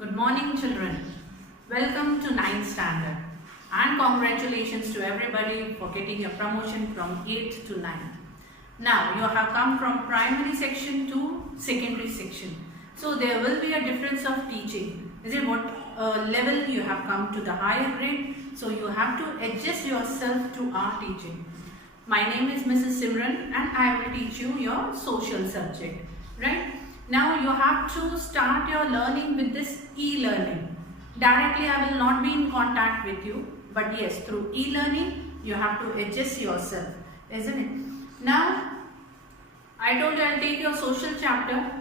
Good morning, children. Welcome to 9th standard and congratulations to everybody for getting a promotion from 8th to 9th. Now you have come from primary section to secondary section. So there will be a difference of teaching. Is it what level you have come to the higher grade? So you have to adjust yourself to our teaching. My name is Mrs. Simran and I will teach you your social subject. Right? Now you have to start your learning with this e-learning. Directly I will not be in contact with you, but yes, through e-learning you have to adjust yourself, isn't it? Now I told you I'll take your social chapter.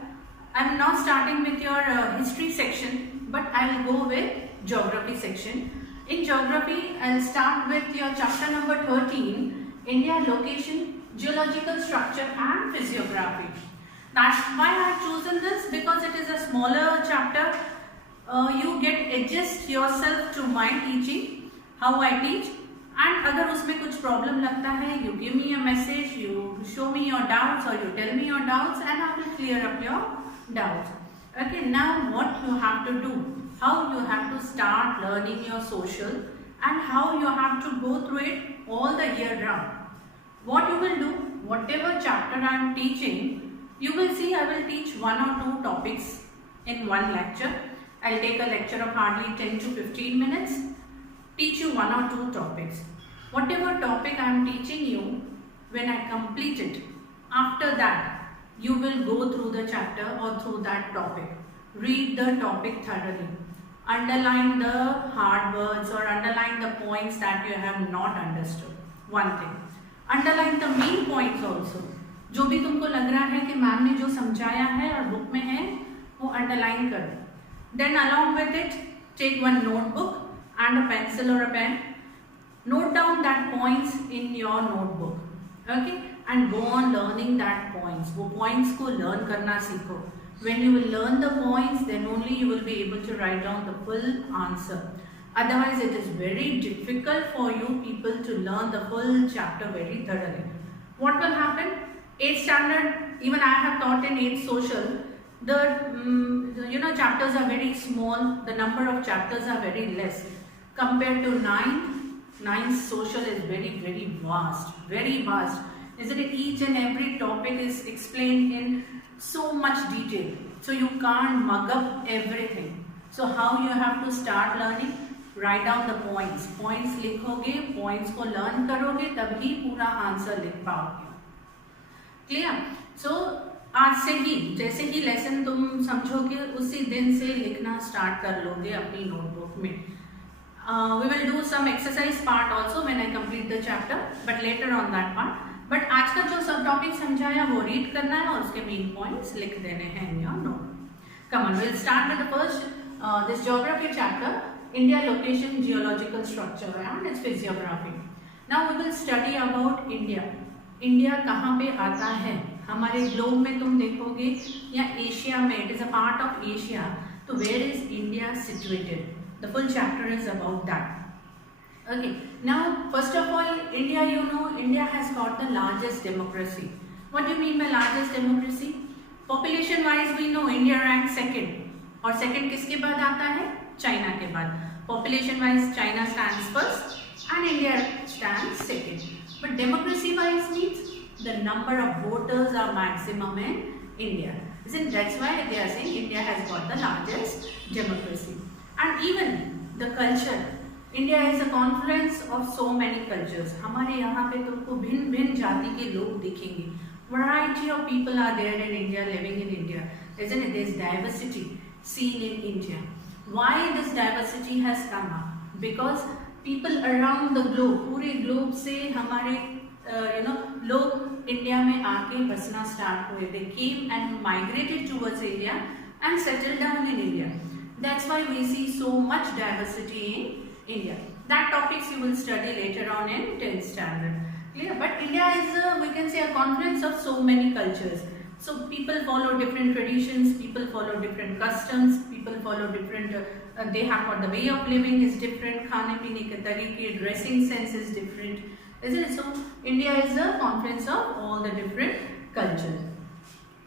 I'm not starting with your history section, but I'll go with geography section. In geography, I'll start with your chapter number 13, India location, geological structure and physiography. That's why I have chosen this, because it is a smaller chapter. You get adjust yourself to my teaching, how I teach, and अगर उसमें कुछ problem लगता है, you give me a message, you show me your doubts or you tell me your doubts, and I will clear up your doubts. Okay, now what you have to do, how you have to start learning your social, and how you have to go through it all the year round. What you will do, whatever chapter I am teaching, you will see I will teach 1 or 2 topics in one lecture. I will take a lecture of hardly 10 to 15 minutes, teach you 1 or 2 topics. Whatever topic I am teaching you, when I complete it, after that you will go through the chapter or through that topic. Read the topic thoroughly. Underline the hard words or underline the points that you have not understood. One thing. Underline the main points also. जो भी तुमको लग रहा है कि ma'am ने जो समझाया है और बुक में है वो अंडरलाइन कर दो. Then along with it, take one notebook and a pencil or a pen. Note down that points in your notebook. Okay? And go on learning that points. वो points को learn करना सीखो. When you will learn the points, then only you will be able to write down the full answer. Otherwise, it is very difficult for you people to learn the full chapter very thoroughly. What will happen? 8th standard, even I have taught in 8th social, the chapters are very small, the number of chapters are very less. Compared to 9th social is very vast, very vast. Isn't it? Each and every topic is explained in so much detail. So you can't mug up everything. So how you have to start learning? Write down the points. Points लिखोगे, points को learn करोगे, तभी पूरा answer लिख पाओगे. Clear? सो आज से ही जैसे ही लेसन तुम समझोगे उसी दिन से लिखना स्टार्ट कर लोगे अपनी नोटबुक में. We will do some exercise part also when I complete the chapter, but later on that part. But आज का जो सब टॉपिक समझाया वो रीड करना है और उसके मेन पॉइंट्स लिख देने हैं in your note. Come on, will start with the first this geography chapter, India location, geological structure and its physiography. Now we will study about India. India कहाँ पे आता है हमारे ग्लोब में? तुम देखोगे या एशिया में, it is a part of Asia. तो where is India situated? The full chapter is about that. Okay, now first of all India, you know, India has got the largest democracy. What do you mean by largest democracy? Population wise we know India rank second, और second किसके बाद आता है? China के बाद. Population wise China stands first and India stands second. But democracy wise means the number of voters are maximum in India. Isn't that's why they are saying India has got the largest democracy. And even the culture, India is a confluence of so many cultures. हमारे यहाँ पे तुमको भिन्न भिन्न जाति के लोग दिखेंगे. Variety of people are there in India, living in India. Isn't it? There is diversity seen in India. Why this diversity has come up? Because people around the globe, पूरे ग्लोब से हमारे लोग इंडिया में आके बसना start हुए. They came and migrated towards India and settled down in India. That's why we see so much diversity in India. That topics you will study later on in 10th standard. Clear? But India is we can say a confluence of so many cultures. So people follow different traditions, people follow different customs, people follow different, they have got the way of living is different, खाने पीने के तरीके, dressing sense is different, isn't it? So India is a confluence of all the different cultures.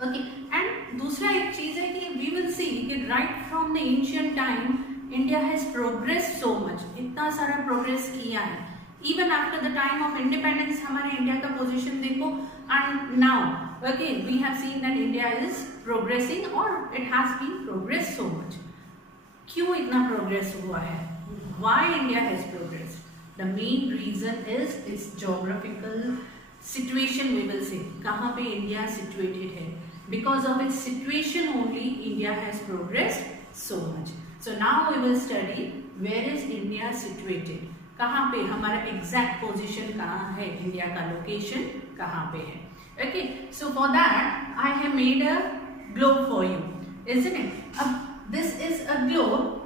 Okay, and दूसरा एक चीज है कि we will see कि right from from the ancient time, India has progressed so much. इतना सारा progress किया है. Even after the time of independence, हमारे इंडिया का position देखो, and now again we have seen that India is progressing or it has been progressed so much. क्यों इतना progress हुआ है? Why India has progressed? The main reason is its geographical situation, we will say. कहाँ पे India situated है? Because of its situation only, India has progressed so much. So now we will study where is India situated. कहाँ पे हमारा exact position कहाँ है? India का location कहाँ पे है? Okay. So for that, I have made a globe for you, isn't it? This is a globe.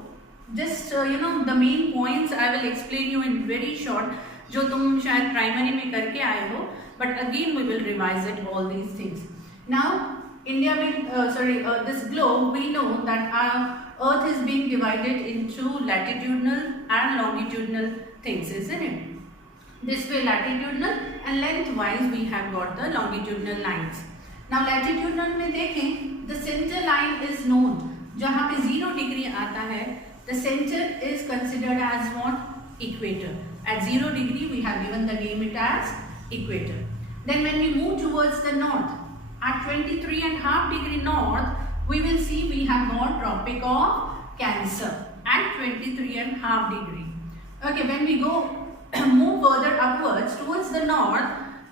Just the main points I will explain you in very short, जो तुम शायद primary में करके आए हो, but again we will revise it all these things. Now India में this globe, we know that our Earth is being divided into latitudinal and longitudinal things, isn't it? This way latitudinal and lengthwise we have got the longitudinal lines. Now latitudinal में देखें, the center line is known. जहाँ पे 0 degree आता है, the center is considered as what? Equator. At 0 degree we have given the name it as equator. Then when we move towards the north, at 23.5 degree north, we will see we have got Tropic of Cancer at 23.5 degree. Okay, when we go move further upwards towards the north,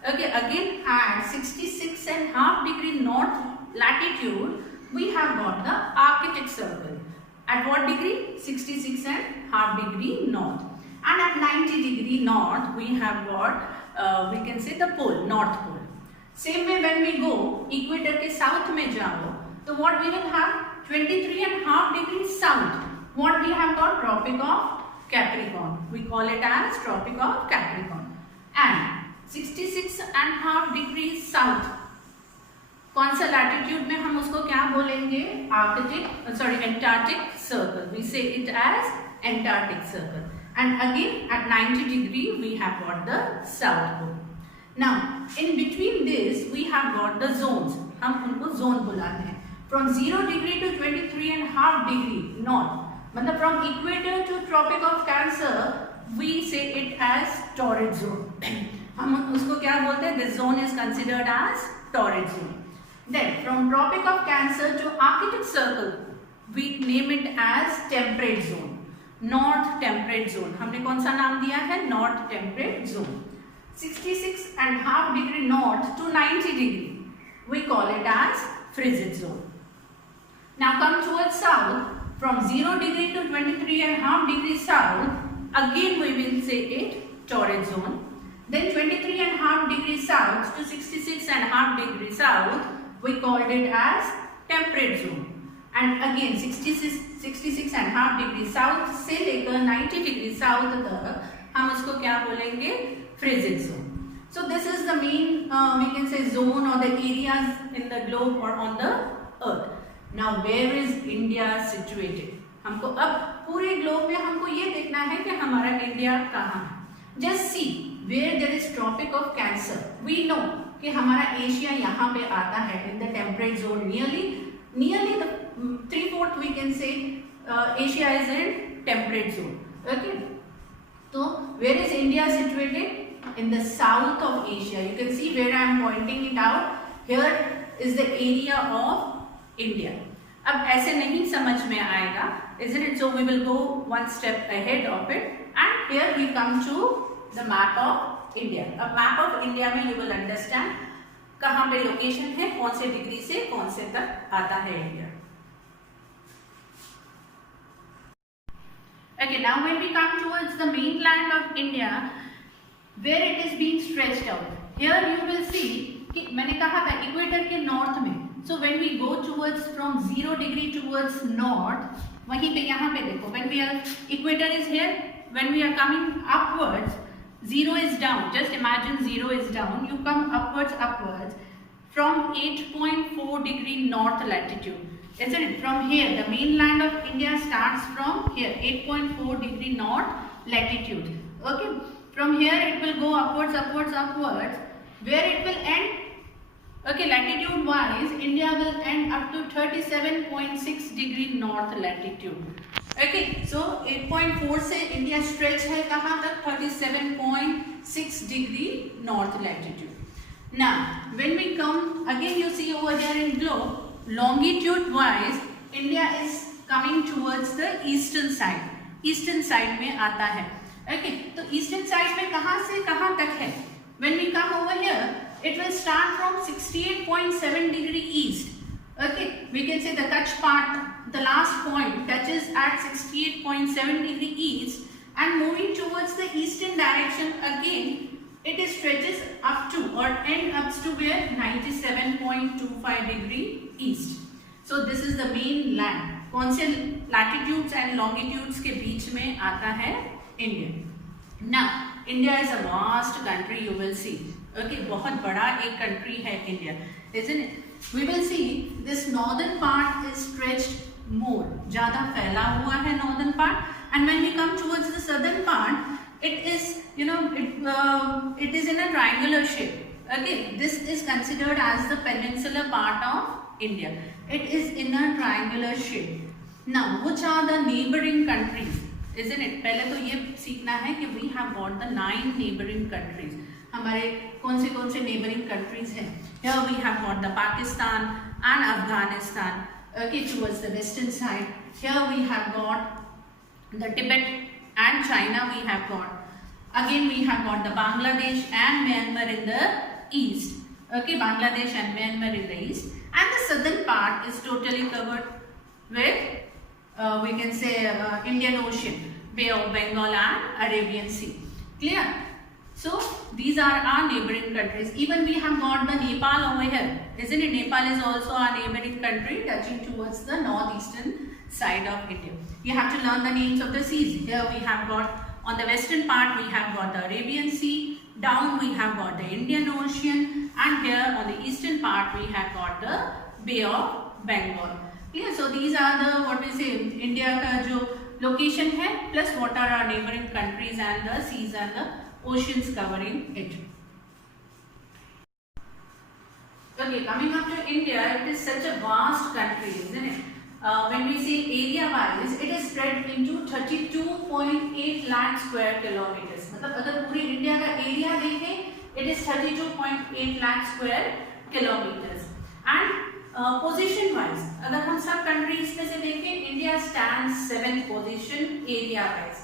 okay, again at 66.5 degree north latitude, we have got the Arctic Circle. At what degree? 66.5 degree north. And at 90 degree north, we have got, we can say the pole, North Pole. Same way when we go, equator के south में जाओ, तो what we will have? 23.5 degrees south. What we have got? Tropic of Capricorn. We call it as Tropic of Capricorn. And 66.5 degrees south. कौन सा latitude में हम उसको क्या बोलेंगे? Antarctic Circle. We say it as Antarctic Circle. And again at 90 degree we have got the South Pole. Now in between this we have got the zones. हम उनको zone बुलाते हैं. From 0 degree to 23.5 degree north. मतलब from equator to Tropic of Cancer we say it as torrid zone. हम उसको क्या बोलते हैं? This zone is considered as torrid zone. Then from Tropic of Cancer to Arctic Circle, we name it as temperate zone, North temperate zone. हमने कौन सा नाम दिया है? North temperate zone. 66.5 degree north to 90 degree, we call it as frigid zone. Now come towards south, from 0 degree to 23.5 degree south, again we will say it torrid zone. Then 23.5 degree south to 66.5 degree south, we called it as temperate zone. And again 66.5 degree south से लेकर 90 degree south तक हम उसको क्या बोलेंगे? Frigid zone. So this is the main we can say zone or the areas in the globe or on the earth. Now where is India situated? हमको अब पूरे globe में हमको ये देखना है कि हमारा इंडिया कहाँ है. Just see where there is Tropic of Cancer. We know कि हमारा एशिया यहाँ पे आता है in the temperate zone, nearly the 3/4 we can say Asia is in temperate zone. Okay, so where is India situated? In the south of Asia. You can see where I am pointing it out. Here is the area of India. अब ऐसे नहीं समझ में आएगा, isn't it? So we will go one step ahead of it, and here we come to the map of India. अब map of India में you will understand कहाँ पे लोकेशन है, कौन से डिग्री से कौन से तक आता है India. Okay, now when we come towards the mainland of India, where it is being stretched out, here you will see कि मैंने कहा था इक्वेटर के नॉर्थ में. So when we go towards from 0 degree towards north, वहीं पे यहाँ पे देखो, when we are equator is here, when we are coming upwards, 0 is down. Just imagine 0 is down. You come upwards from 8.4 degree north latitude. Isn't it? From here, the mainland of India starts from here, 8.4 degree north latitude. Okay. From here it will go upwards, where it will end Okay, latitude wise, India will end up to 37.6 degree north latitude. Okay, so 8.4 से India stretch है कहाँ तक? 37.6 degree north latitude. Now, when we come again, you see over there in globe, longitude wise, India is coming towards the eastern side. Eastern side में आता है. Okay, तो eastern side में कहाँ से कहाँ तक है? When we come over here, it will start from 68.7 degree east. Okay, we can say the Kutch part, the last point touches at 68.7 degree east, and moving towards the eastern direction again, it stretches up to or end up to where 97.25 degree east. So this is the main land. कौन से latitudes and longitudes के बीच में आता है? India. Now, India is a vast country, you will see. Okay, बहुत बड़ा एक country है India, isn't it? We will see this northern part is stretched more, ज़्यादा फैला हुआ है northern part, and when we come towards the southern part, it is, you know, it is in a triangular shape. Okay, this is considered as the peninsular part of India. It is in a triangular shape. Now, which are the neighboring countries? Isn't it? पहले तो ये सीखना है कि we have got the 9 neighboring countries. हमारे कौन से neighboring countries हैं? Here we have got the Pakistan and Afghanistan. Okay, towards the western side. Here we have got the Tibet and China. We have got. Again we have got the Bangladesh and Myanmar in the east. Okay, Bangladesh and Myanmar in the east. And the southern part is totally covered with we can say Indian Ocean, Bay of Bengal and Arabian Sea. Clear? So these are our neighboring countries. Even we have got the Nepal over here, isn't it? Nepal is also our neighboring country touching towards the northeastern side of India. You have to learn the names of the seas. Here we have got, on the western part we have got the Arabian Sea, down we have got the Indian Ocean, and here on the eastern part we have got the Bay of Bengal. Yeah, so these are the, what we say, India का जो location है, plus what are our neighboring countries and the seas and the oceans covering it. Okay, coming up to India, it is such a vast country, isn't it? When we say area wise, it is spread into 32.8 lakh square kilometers. मतलब अगर पूरी India का area देखें, it is 32.8 lakh square kilometers. And position wise अगर हम सब countries में से देखें, India stands 7th position area wise.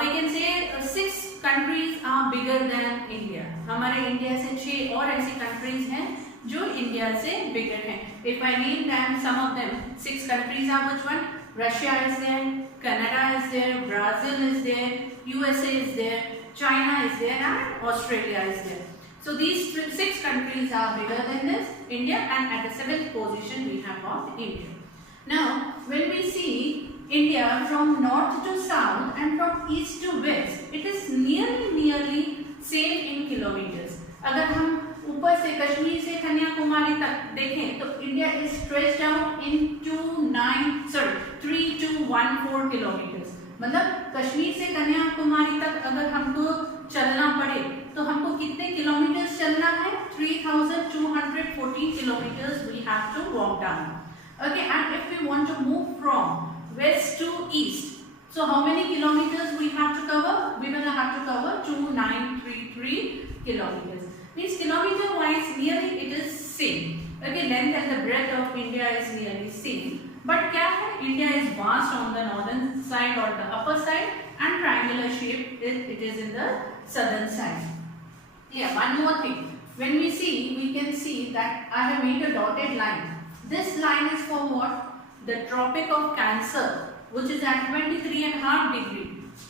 We can say 6 countries are bigger than India. हमारे इंडिया से 6 और ऐसी कंट्रीज हैं जो इंडिया से बिगर हैं. If I name them, some of them 6 countries are which one? Russia is there, Canada is there, Brazil is there, USA is there, China is there and Australia is there. So these 6 countries are bigger than this India, and at the 7th position we have got India. Now when we see India from north to south and from east to west, it is nearly same in kilometers. अगर हम ऊपर से कश्मीर से कन्याकुमारी तक देखें तो India is stretched out into 3214 kilometers. मतलब कश्मीर से कन्याकुमारी तक अगर हमको चलना पड़े तो हमको कितने किलोमीटर्स चलना है? 3214 kilometers we have to walk down. Okay, and if we want to move from west to east, so how many kilometers we have to cover? We will have to cover 2933 kilometers. Means kilometer wise nearly it is same. Okay, length and the breadth of India is nearly same. But क्या है? India is vast on the northern side or the upper side, and triangular shape it is in the southern side. Yeah, one more thing. When we see, we can see that I have made a dotted line. This line is for what? The Tropic of Cancer, which is at 23.5 degree.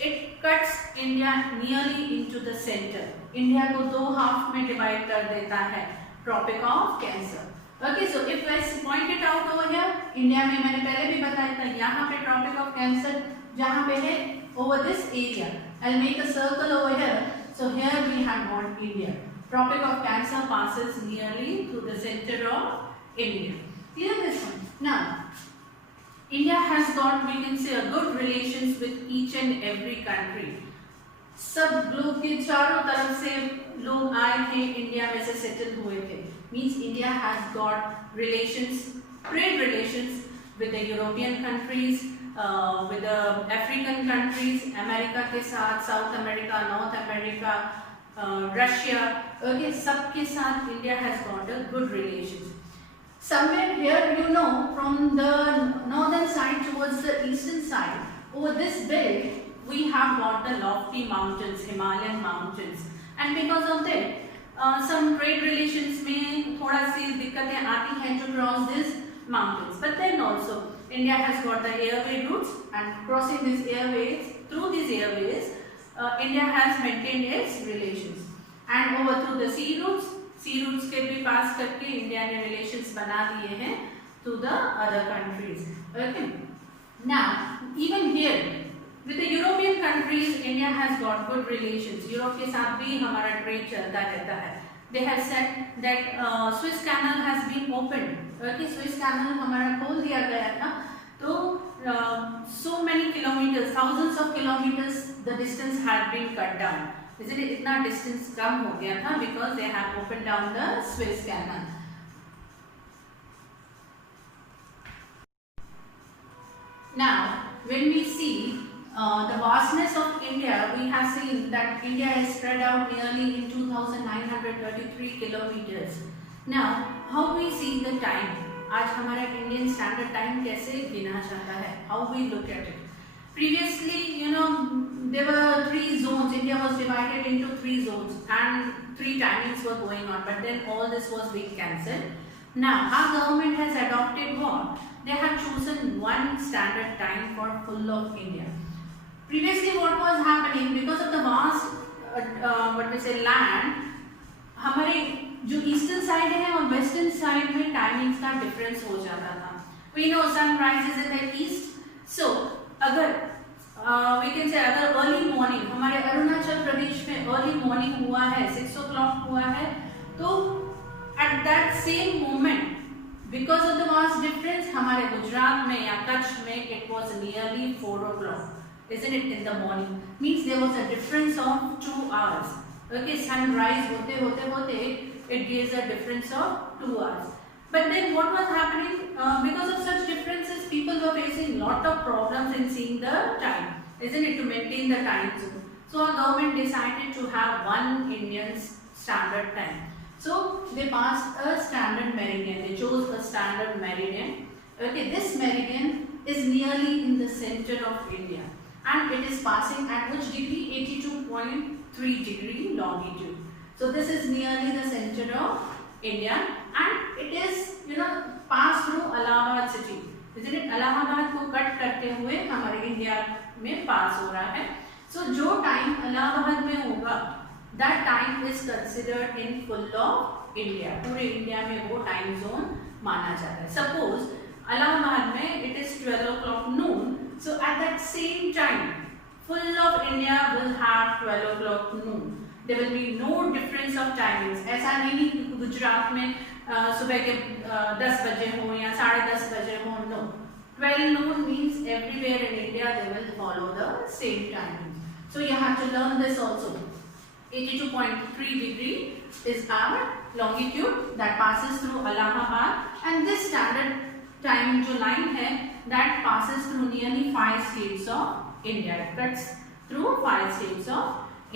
It cuts India nearly into the center. India को 2 half में divide कर देता है. Tropic of Cancer. Okay, so if I point it out over here, India में मैंने पहले भी बताया था, यहाँ पे Tropic of Cancer जहाँ पे है over this area. I'll make a circle over here. So here we have got India. Tropic of Cancer passes nearly through the center of India. Clear this one? Now, India has got, we can say, a good relations with each and every country. सब globe के चारों तरफ से लोग आए थे, India में से सेटल हुए थे. means India has got relations, trade relations with the European countries, with the African countries, America के साथ, South America, North America, Russia, okay, सबके साथ India has got a good relations. Somewhere here, you know, from the northern side towards the eastern side, over this belt, we have got the lofty mountains, Himalayan mountains, and because of that, some trade relations में थोड़ा सी दिक्कतें आती हैं to cross these mountains. But then also, India has got the airway routes, and crossing these airways, through these airways, India has maintained its relations. And over through the sea routes के भी पास करके India ने relations बना दिए हैं to the other countries. Okay. Now, even here, with the European countries, India has got good relations. Europe के साथ भी हमारा trade चलता रहता है. They have said that Suez Canal has been opened. Okay, Suez Canal हमारा खोल दिया गया था. तो so many kilometers, thousands of kilometers, the distance had been cut down. Isn't it? इतना distance कम हो गया था because they have opened down the Suez Canal. Now, when we see the vastness of India, we have seen that India is spread out nearly in 2,933 kilometers. Now, how we see the time? आज हमारा Indian Standard Time कैसे गिना जाता है? How we look at it? Previously, you know, there were 3 zones. India was divided into 3 zones, and 3 timings were going on. But then all this was being cancelled. Now, our government has adopted what? They have chosen one standard time for full of India. Previously, what was happening because of the vast, what we say, land, हमारे जो eastern side है और western side में timings का difference हो जाता था. We know sun rises in the east, so अगर वी कैन से अगर अर्ली मॉर्निंग हमारे अरुणाचल प्रदेश में अर्ली मॉर्निंग हुआ है, 6 o'clock हुआ है, तो at that same moment because of the vast difference हमारे गुजरात में या कच्छ में it was nearly 4 o'clock, isn't it, in the morning, means there was a difference of 2 hours. Okay, sunrise hote it gives a difference of 2 hours. But then what was happening, because of such differences, people were facing lot of problems in seeing the time, isn't it, to maintain the time zone. So our government decided to have one Indian standard time. So they passed a standard meridian. They chose a standard meridian. Okay, this meridian is nearly in the center of India, and it is passing at which degree? 82.3 degree longitude. So this is nearly the center of India, and it is, you know, passed through Allahabad city. Isn't it? Allahabad को cut करते हुए हमारे India में पास हो रहा है. So जो time Allahabad में होगा, that time is considered in full of India. पूरे इंडिया में वो टाइम जोन माना जाता है. Suppose इलाहाबाद में it is 12 o'clock noon. So at that same time, full of India will have 12 o'clock noon. There will be no difference of timings. ऐसा नहीं कि गुजरात में सुबह के 10 बजे हो या 10:30 बजे हो. No, 12 noon means everywhere in India they will follow the same timing. So you have to learn this also. 82.3 degree is our longitude that passes through Allahabad, and this standard time जो line है that passes through nearly 5 states of India. It cuts through 5 states of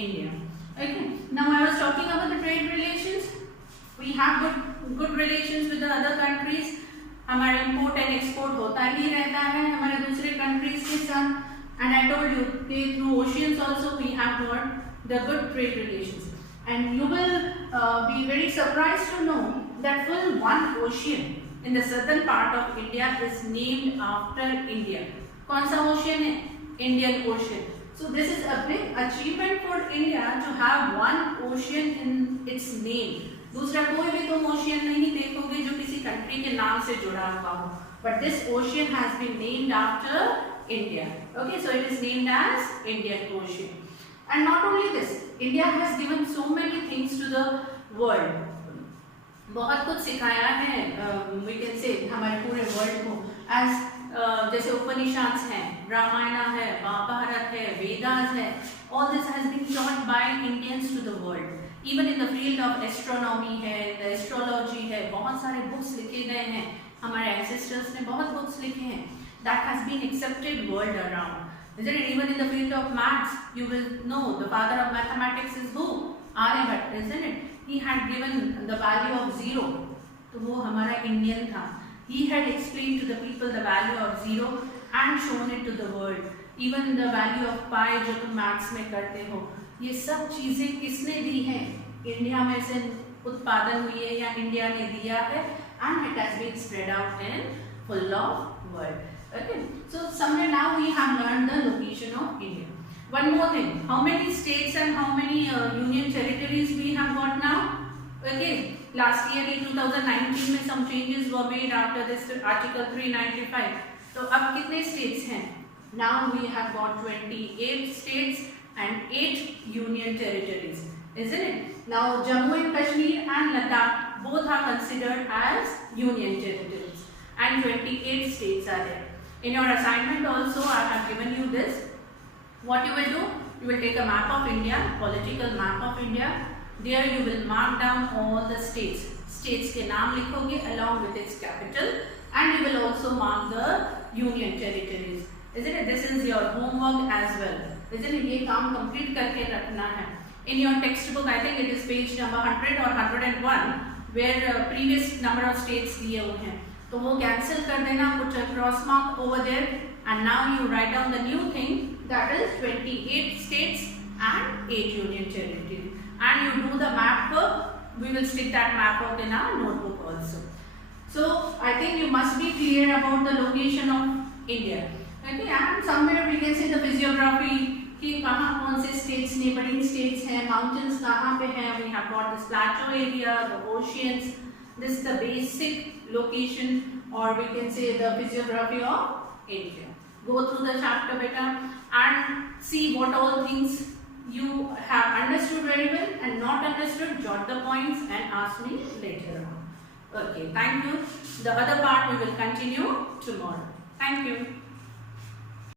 India. Okay. Now I was talking about the trade relations. We have good relations with the other countries. हमारा import and export होता ही रहता है हमारे दूसरे countries के साथ. And I told you that through oceans also we have got the good trade relations. And you will be very surprised to know that full one ocean in the southern part of India is named after India. कौन सा ocean है? Indian Ocean. So this is a big achievement for India to have one ocean in its name. दूसरा कोई भी तुम ocean नहीं देखोगे जो किसी country के नाम से जुड़ा हुआ हो. But this ocean has been named after India. Okay, so it is named as Indian Ocean. And not only this, India has given so many things to the world. बहुत कुछ सिखाया है we can say हमारे पूरे world को. as जैसे उपनिषद हैं, रामायण है, महाभारत है, वेदास है, all this has been taught by Indians to the world. Even in the field of astronomy है, द एस्ट्रोलॉजी है, बहुत सारे बुक्स लिखे गए हैं, हमारे एंसेस्टर्स ने बहुत बुक्स लिखे हैं, that has been accepted world around. Isn't it? Even in the field of maths, you will know the father of mathematics is who? Aryabhatta, isn't it? He had given the value of zero. तो वो हमारा Indian था. He had explained to the people the value of zero and shown it to the world. Even the value of pi जो तुम maths में करते हो, ये सब चीजें किसने दी हैं? इंडिया में से उत्पादन हुई है या इंडिया ने दिया है, and it has been spread out in full of world. Okay, so somewhere now we have learned the location of India. One more thing, how many states and how many union territories we have got now? Okay, last year in 2019 में some changes were made after this article 395. तो अब कितने states हैं? Now we have got 28 states and 8 union territories, isn't it? Now Jammu and Kashmir and Ladakh both are considered as union territories, and 28 states are there. In your assignment also I have given you this. What you will do? You will take a map of India, political map of India. There you will mark down all the states. States के नाम लिखोगे along with its capital, and you will also mark the union territories. Isn't it? This is your homework as well. Isn't it? ये काम complete करके रखना है. In your textbook, I think it is page number 100 or 101, where previous number of states दिए हुए हैं. तो वो कैंसिल कर देना, put a cross mark over there, and now you write down the new thing, that is 28 states and 8 union territories, and you do the map work. We will stick that map work in our notebook also. So I think you must be clear about the location of India. Okay, and somewhere we can say the physiography कि कहाँ कौन से states neighboring states हैं, mountains कहाँ पे हैं, we have got this plateau area, the oceans. This is the basic location, or we can say the physiography of India. Go through the chapter beta and see what all things you have understood very well and not understood. Jot the points and ask me later on. Okay, thank you. The other part we will continue tomorrow. Thank you.